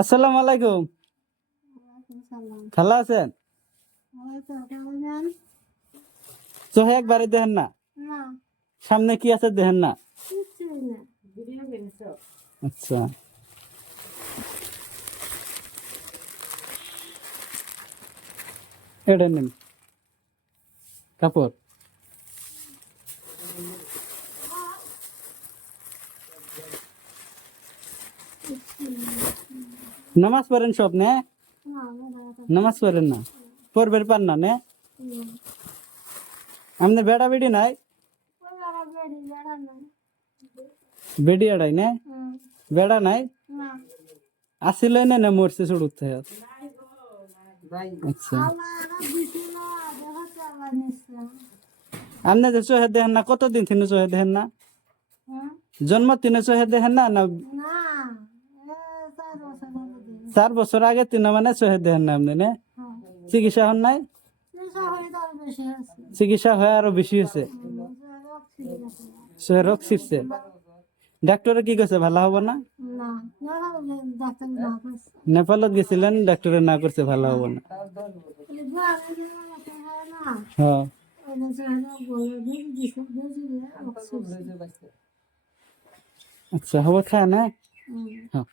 আসসালামু আলাইকুম। ভালো আছেন? চোখে একবারে দেখেন না? সামনে কি আছে দেখেন না? আচ্ছা, এটা নিন কাপড়। নামাজ পড়েন স্বপ্নে? নামাজ পড়েন না, পড়বের পান না নে? আমাদের বেড়া বেড়ি নাই? বেড়ি এড়াই না? বেড়া নাই? আসিল না না মরছে শুরু থেকে? আচ্ছা, আপনি যে চোখে দেখেন না, কতদিন থেকে চোখে দেখেন না? জন্ম তিনে চোখে দেখেন না? না 4 বছর আগে তিনে মানে চোখে দেখেন না আপনি না? চিকিৎসা হন নাই? চিকিৎসা হয় আরো বেশি হয়েছে, চোখে রোগ ছিটছে। ডাক্তারে কি কইছে ভালো হবো না? নেপালত গেছিলেন, ডাক্তারে না করছে ভালো হবো না। হ্যাঁ, আচ্ছা, হবো খায় না? হ্যাঁ।